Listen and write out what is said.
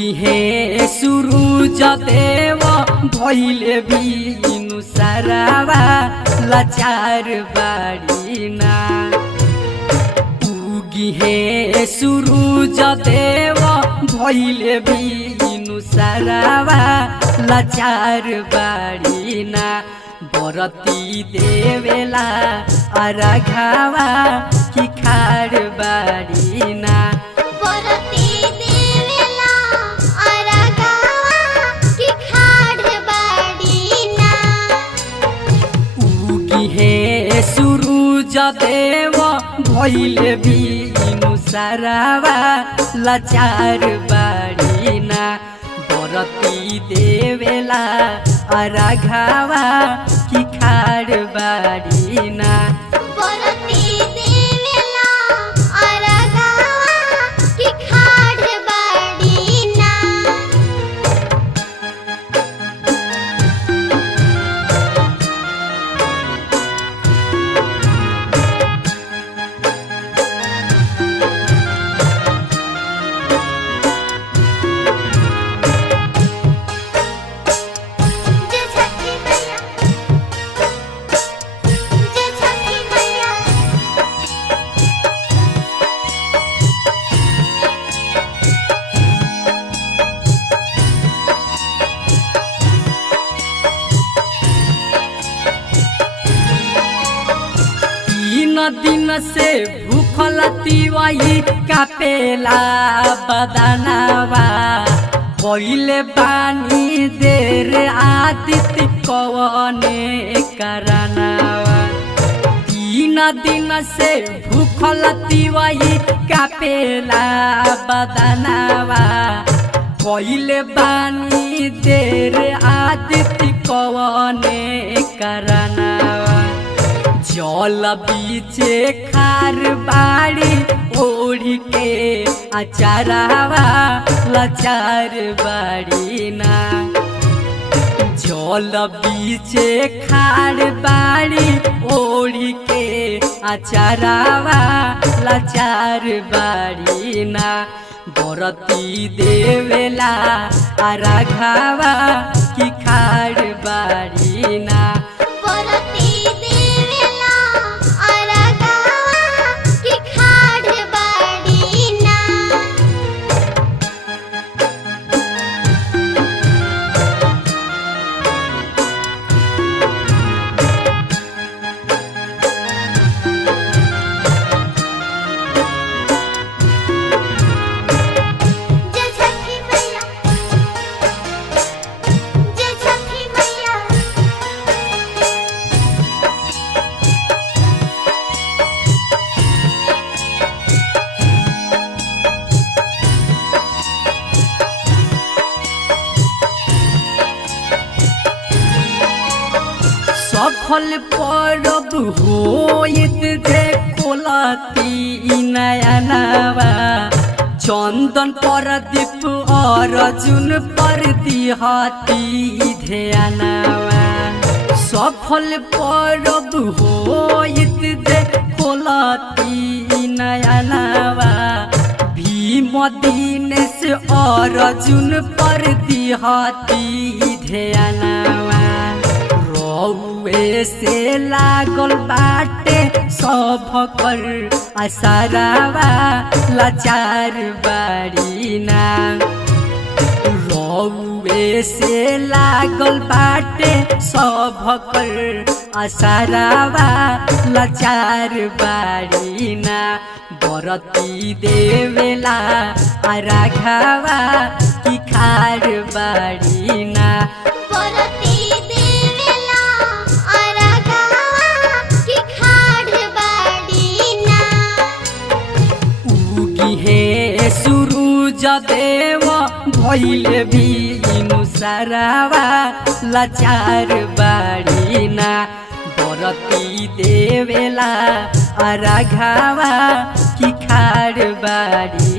उगी हे सुरुज देव भइले बिनु सारावा लाचार बाड़ीना। उगी हे सुरुज देव भइले बिनु सारावा लाचार बाड़ीना। बरती देवेला अरघावा की खाड़ बाड़ीना। हे सुरुज देव भइले बिनु सारावा लाचार बाड़ीना। बरती देवेला अरघावा की खाड़ बाड़ीना। दिन से भूखल तिवाई कापेला बदनावा। पहिले पानी देर आदित्य कवने करनावा। 3 दिन से भूखल तिवाई कापेला बदनावा। पहिले पानी देर आदित्य कवने करनावा। जल बीचे खार बाड़ी ओढ़ी के अचारावा लाचार बाड़ीना। जल बीचे खार बाड़ी ओढ़ी के अचारावा लाचार बाड़ीना। बरती देवेला अरघावा की खाड़ बाड़ीना। सफल परब होइत देखो लती नयनवा। चंदन प्रदीप अर्जुन पर दिहती ध्यानवा। सफल परब होइत देखो लती नयनवा। भीम दीनेश अर्जुन पर दिहती ध्यानवा। रउए से लागल बाटे सब कर असरावा लाचार बाड़ीना। रउए से लागल बाटे सब कर असरावा लाचार बाड़ीना। बरती देवेला अरघावा की खाड़ बाड़ीना। हे सुरुज देव भइले बिनु सारावा लाचार बाड़ीना। बरती देवेला अरघावा की खाड़ बाड़ी।